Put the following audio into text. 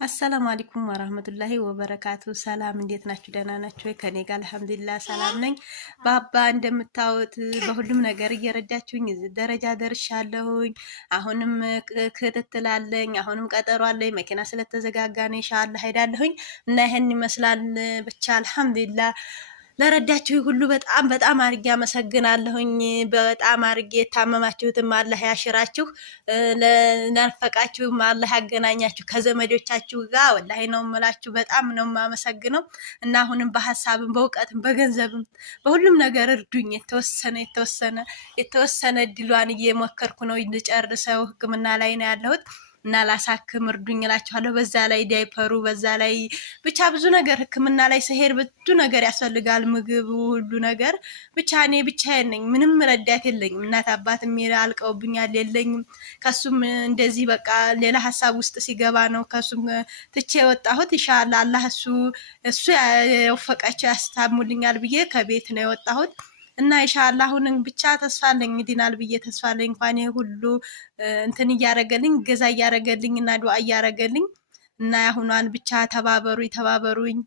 አሰላሙ አለይኩም ወራህመቱላሂ ወበረካቱ። ሰላም እንዴት ናችሁ? ደህና ናችሁ ወይ? ከኔ ጋር አልሐምዱሊላህ ሰላም ነኝ። ባባ እንደምታዩት በሁሉም ነገር እየረዳችሁኝ እዚህ ደረጃ ደርሻለሁኝ። አሁንም ክትትል አለኝ፣ አሁንም ቀጠሮ አለኝ። መኪና ስለተዘጋጋ ነው ኢንሻአላህ ሄዳለሁኝ እና ይሄን ይመስላል። ብቻ አልሐምዱሊላህ ለረዳችሁ ሁሉ በጣም በጣም አርጌ አመሰግናለሁኝ። በጣም አርጌ የታመማችሁትም አላህ ያሽራችሁ፣ ለናፈቃችሁም አላህ ያገናኛችሁ ከዘመዶቻችሁ ጋር። ወላሂ ነው የምላችሁ፣ በጣም ነው የማመሰግነው እና አሁንም በሀሳብም በእውቀትም በገንዘብም በሁሉም ነገር እርዱኝ። የተወሰነ እድሏን እየሞከርኩ ነው ልጨርሰው። ሕክምና ላይ ነው ያለሁት እና ላሳክም እርዱኝ እላችኋለሁ። በዛ ላይ ዳይፐሩ፣ በዛ ላይ ብቻ ብዙ ነገር ህክምና ላይ ስሄድ ብዙ ነገር ያስፈልጋል፣ ምግቡ፣ ሁሉ ነገር። ብቻ እኔ ብቻዬን ነኝ፣ ምንም ረዳት የለኝም። እናት አባት አልቀውብኛል፣ የለኝም። ከሱም እንደዚህ በቃ ሌላ ሀሳብ ውስጥ ሲገባ ነው ከሱም ትቼ የወጣሁት። ኢንሻአላህ አላህ እሱ የወፈቃቸው ያስታሙልኛል ብዬ ከቤት ነው የወጣሁት። እና ኢንሻአላህ አሁንም ብቻ ተስፋ አለኝ ይድናል ብዬ ተስፋ አለኝ። እንኳን ይሄ ሁሉ እንትን እያረገልኝ ገዛ እያረገልኝ እና ዱአ እያረገልኝ እና አሁኗን ብቻ ተባበሩኝ።